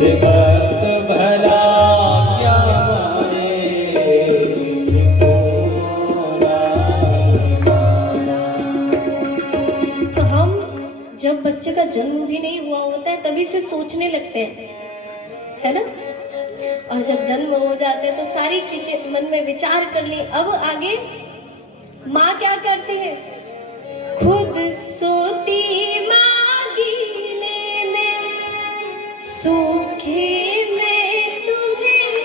भक्त भला क्या माने, इसको तो हम जब बच्चे का जन्म भी नहीं हुआ होता है तभी से सोचने लगते हैं, है ना? और जब जन्म हो जाते हैं तो सारी चीजें मन में विचार कर ली। अब आगे माँ क्या करती है? खुद सोती माँ गीले में, सूखे में तुम्हें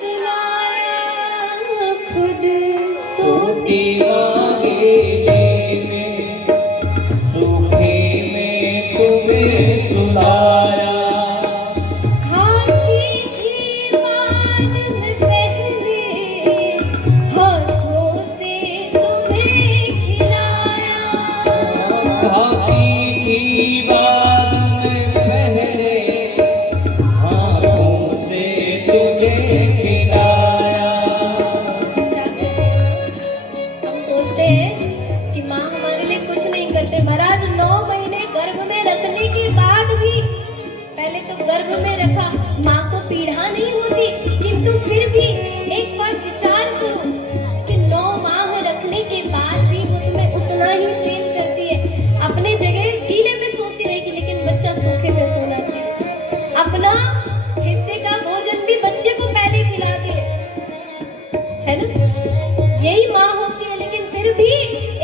सुलाया। खुद सोती माँ गीले में, सूखे में तुम्हें सुलाया। खाती थी बाद में पहले, हाथों से तुम्हें खिलाया। खाती थी बाद में पहले, हाथों से तुझे खिलाया। क्या कहते हैं? हम सोचते हैं कि माँ हमारे लिए कुछ नहीं करते। महाराज 9 महीने गर्भ में रखने के बाद भी, पहले तो गर्भ में रखा, माँ को पीड़ा नहीं होती, किंतु फिर भी एक बार विचार करो कि 9 माह रखने के बाद भी वो तुम्हें उतना ही प्रेम करती है। अपने जगह गीले में सोती रहेगी, लेकिन बच्चा सूखे में सोना चाहिए। अपना हिस्से का भोजन भी बच्चे को पहले खिलाती है ना? यही माँ होती है। लेकिन फिर भी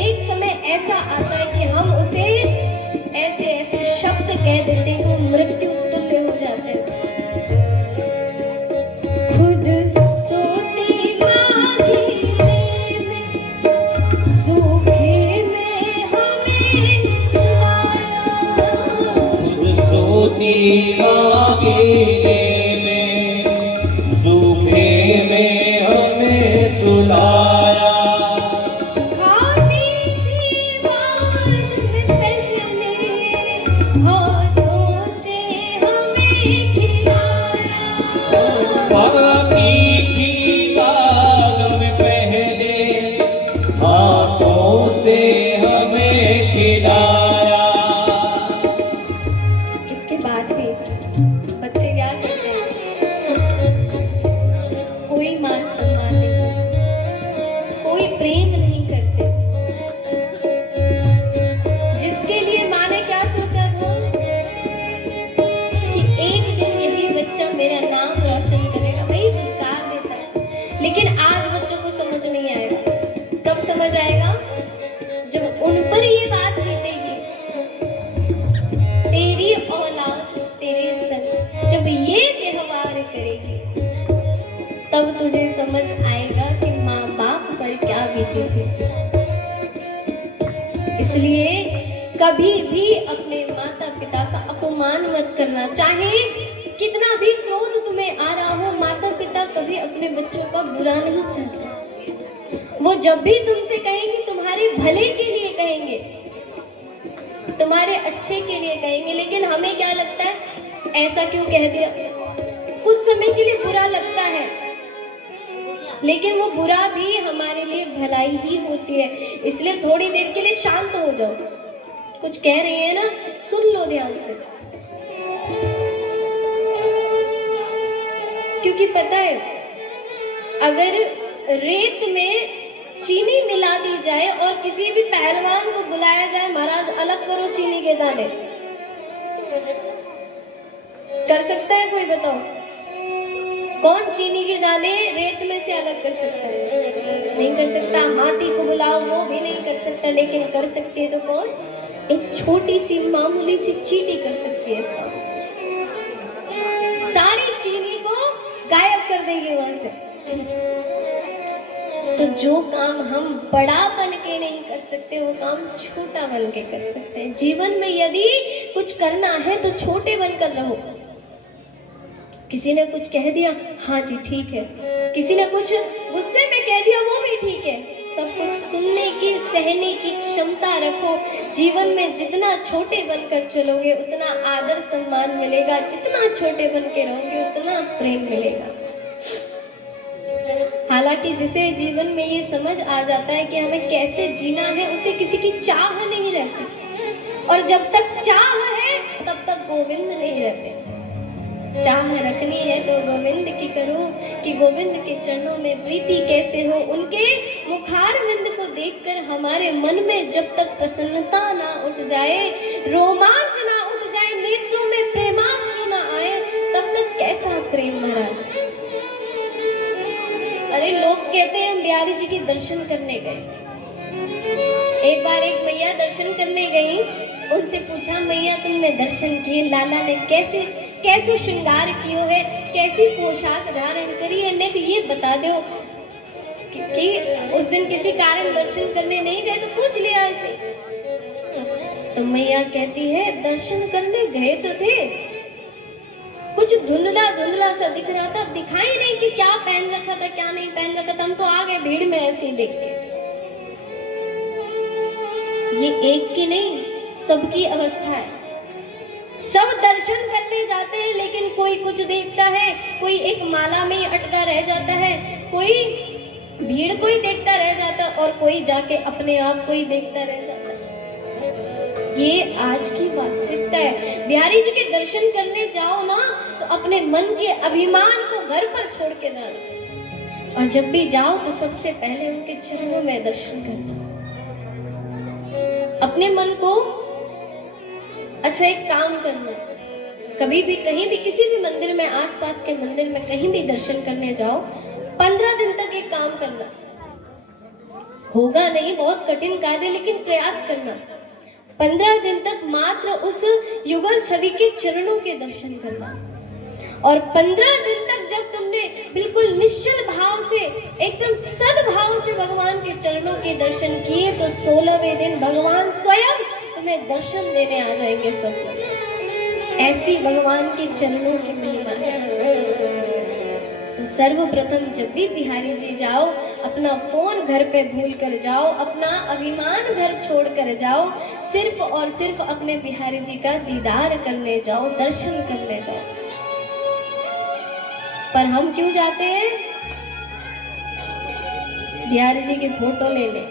एक समय ऐसा आता है कि हम उसे ऐसे ऐसे शब्द कह देते हैं कि वो मृत्यु तुल्य हो जाते हैं। खुद सोती माँ गीले में, सूखे में हमें सुलाया। खुद सोती माँ गीले में, सूखे में हमें सुलाया। खाती थी बाद में पहले, हाथों से हमें खिलाया। खाती थी बाद में पहले, हाथों से हमें खिलाया। इसके बाद भी बच्चे क्या करते हैं? कोई मान सम्मान नहीं, कोई प्रेम नहीं करते। जिसके लिए माँ ने क्या सोचा था कि एक दिन यही बच्चा मेरा नाम रोशन करेगा, वही दुत्कार देता है। लेकिन आज बच्चों को समझ नहीं आएगा। कब समझ आएगा? जब उन पर ये बात बीतेगी, तेरी औलाद तेरे संग जब ये व्यवहार करेगी, तब तुझे समझ आएगा कि माँ बाप पर क्या बीती थी। इसलिए कभी भी अपने माता पिता का अपमान मत करना। चाहे कितना भी क्रोध तुम्हें आ रहा हो, माता पिता कभी अपने बच्चों का बुरा नहीं चाहते। वो जब भी तुमसे कहेंगे तुम्हारे भले के लिए कहेंगे, तुम्हारे अच्छे के लिए कहेंगे। लेकिन हमें क्या लगता है, ऐसा क्यों कह दिया? कुछ समय के लिए बुरा लगता है, लेकिन वो बुरा भी हमारे लिए भलाई ही होती है। इसलिए थोड़ी देर के लिए शांत हो जाओ। कुछ कह रहे हैं ना, सुन लो ध्यान से। क्योंकि पता है, अगर रेत में चीनी मिला दी जाए और किसी भी पहलवान को बुलाया जाए, महाराज अलग करो चीनी के दाने, कर सकता है कोई? बताओ, कौन चीनी के दाने रेत में से अलग कर सकता है? नहीं कर सकता। हाथी को बुलाओ, वो भी नहीं कर सकता। लेकिन कर सकती है तो कौन? एक छोटी सी मामूली सी चींटी कर सकती है इसका। सारी चीनी को गायब कर देगी वहां से। तो जो काम हम बड़ा बन के नहीं कर सकते, वो काम छोटा बन के कर सकते हैं। जीवन में यदि कुछ करना है तो छोटे बनकर रहो। किसी ने कुछ कह दिया, हाँ जी ठीक है। किसी ने कुछ गुस्से में कह दिया, वो भी ठीक है। सब कुछ सुनने की, सहने की क्षमता रखो। जीवन में जितना छोटे बनकर चलोगे उतना आदर सम्मान मिलेगा, जितना छोटे बन के रहोगे उतना प्रेम मिलेगा। हालांकि जिसे जीवन में ये समझ आ जाता है कि हमें कैसे जीना है, उसे किसी की चाह नहीं रहती। और जब तक चाह है तब तक गोविंद नहीं रहते। चाह रखनी है तो गोविंद की करो, कि गोविंद के चरणों में प्रीति कैसे हो। उनके मुखारविंद को देखकर हमारे मन में जब तक प्रसन्नता ना उठ जाए, रोमांच ना उठ जाए, नेत्रों में प्रेमाश्रु ना आए, तब तक कैसा प्रेम महाराज। अरे लोग कहते हैं हम बिहारी जी के दर्शन करने गए। एक बार एक मैया दर्शन करने गई, उनसे पूछा मैया तुमने दर्शन किए, लाला ने कैसे कैसे श्रृंगार कियो है, कैसी पोशाक धारण करी है, ने ये बता दो कि उस दिन किसी कारण दर्शन करने नहीं गए तो पूछ लिया ऐसे। तो मैया कहती है दर्शन करने गए तो थे, कुछ धुंधला धुंधला सा दिख रहा था, दिखाई नहीं कि क्या पहन रखा था क्या नहीं पहन रखा था, हम तो आ गए भीड़ में ऐसे ही देखते थे। ये एक की नहीं सबकी अवस्था है। सब दर्शन करने जाते हैं लेकिन कोई कुछ देखता है, कोई एक माला में अटका रह जाता है, कोई भीड़ को ही देखता रह जाता है और कोई जाके अपने आप को ही देखता रह जाता है। ये आज की वास्तविकता है। बिहारी जी के दर्शन करने जाओ ना तो अपने मन के अभिमान को घर पर छोड़ के जाना, और जब भी जाओ तो सबसे पहले उनके चरणों में दर्शन करना। अपने मन को अच्छा एक काम करना, कभी भी कहीं भी किसी भी मंदिर में, आसपास के मंदिर में कहीं भी दर्शन करने जाओ, 15 दिन तक एक काम करना। होगा नहीं, बहुत कठिन कार्य, लेकिन प्रयास करना। 15 दिन तक मात्र उस युगल छवि के चरणों के दर्शन करना, और 15 दिन तक जब तुमने बिल्कुल निश्चल भाव से, एकदम सद्भाव से भगवान के चरणों के दर्शन किए तो 16वें दिन भगवान स्वयं तुम्हें दर्शन देने आ जाएंगे स्वप्न में। ऐसी भगवान के चरणों की महिमा है। तो सर्वप्रथम जब भी बिहारी जी जाओ, अपना फोन घर पे भूल कर जाओ, अपना अभिमान घर छोड़ कर जाओ, सिर्फ और सिर्फ अपने बिहारी जी का दीदार करने जाओ, दर्शन करने जाओ। पर हम क्यों जाते हैं? बिहारी जी की फोटो ले ले।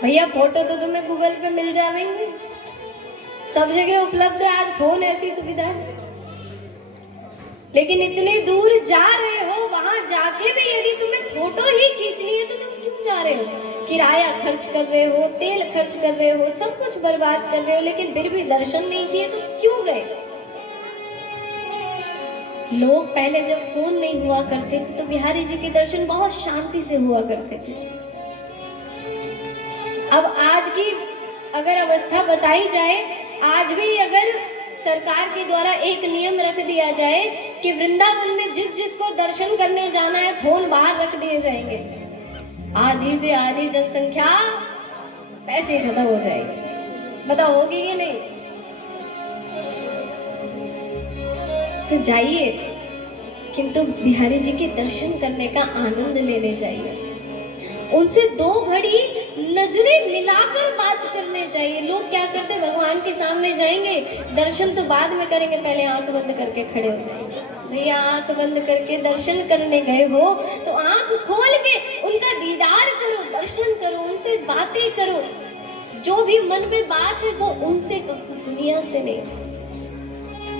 भैया फोटो तो तुम्हें गूगल पे मिल जाएंगे, सब जगह उपलब्ध है, आज फोन ऐसी सुविधा है। लेकिन इतने दूर जा रहे हो, वहां जाके भी यदि तुम्हें फोटो ही खींचनी है तो तुम क्यों जा रहे हो? किराया खर्च कर रहे हो, तेल खर्च कर रहे हो, सब कुछ बर्बाद कर रहे हो, लेकिन फिर भी दर्शन नहीं किए तो क्यों गए? लोग पहले जब फोन नहीं हुआ करते थे तो बिहारी जी के दर्शन बहुत शांति से हुआ करते थे। अब आज की अगर अवस्था बताई जाए, आज भी अगर सरकार के द्वारा एक नियम रख दिया जाए कि वृंदावन में जिस जिसको दर्शन करने जाना है फोन बाहर रख दिए जाएंगे, आधी से आधी जनसंख्या पैसे खत्म हो जाएगी। बताओ होगी कि नहीं? तो जाइए, किंतु बिहारी जी के दर्शन करने का आनंद लेने जाइए, उनसे 2 घड़ी नजरें मिलाकर बात करने चाहिए। लोग क्या करते, भगवान के सामने जाएंगे, दर्शन तो बाद में करेंगे, पहले आंख बंद करके खड़े हो जाएंगे। भैया आंख बंद करके दर्शन करने गए हो तो आंख खोल के उनका दीदार करो, दर्शन करो, उनसे बातें करो, जो भी मन में बात है वो उनसे कहो, दुनिया से नहीं।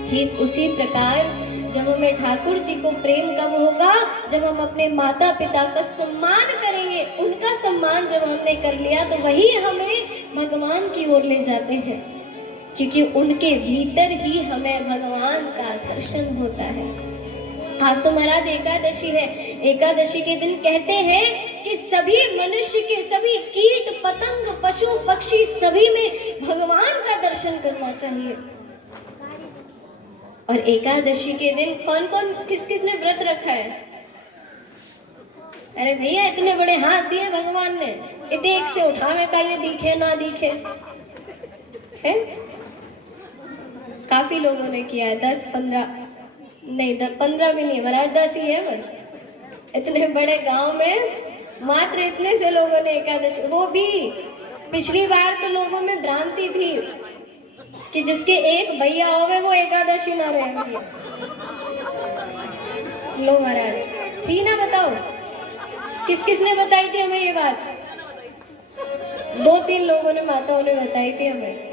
ठीक उसी प्रकार जब हमें ठाकुर जी को प्रेम कब होगा? जब हम अपने माता पिता का सम्मान करेंगे। उनका सम्मान जब हमने कर लिया तो वही हमें भगवान की ओर ले जाते हैं, क्योंकि उनके भीतर ही हमें भगवान का दर्शन होता है। आज तो महाराज एकादशी है, एकादशी के दिन कहते हैं कि सभी मनुष्य के, सभी कीट पतंग पशु पक्षी सभी में भगवान का दर्शन करना चाहिए। और एकादशी के दिन कौन कौन किस किस ने व्रत रखा है? अरे भैया इतने बड़े हाथ दिए भगवान ने, इतने एक से उठावे का ये दिखे ना दिखे है? काफी लोगों ने किया है, 10-15 नहीं, 15 भी नहीं महाराज, 10 ही है बस। इतने बड़े गांव में मात्र इतने से लोगों ने एकादशी, वो भी पिछली बार तो लोगों में भ्रांति थी कि जिसके एक भैया होवे वो एकादशी ना रहे। लो महाराज थी ना, बताओ किस किस ने बताई थी हमें ये बात? 2-3 लोगों ने, माताओं ने बताई थी हमें।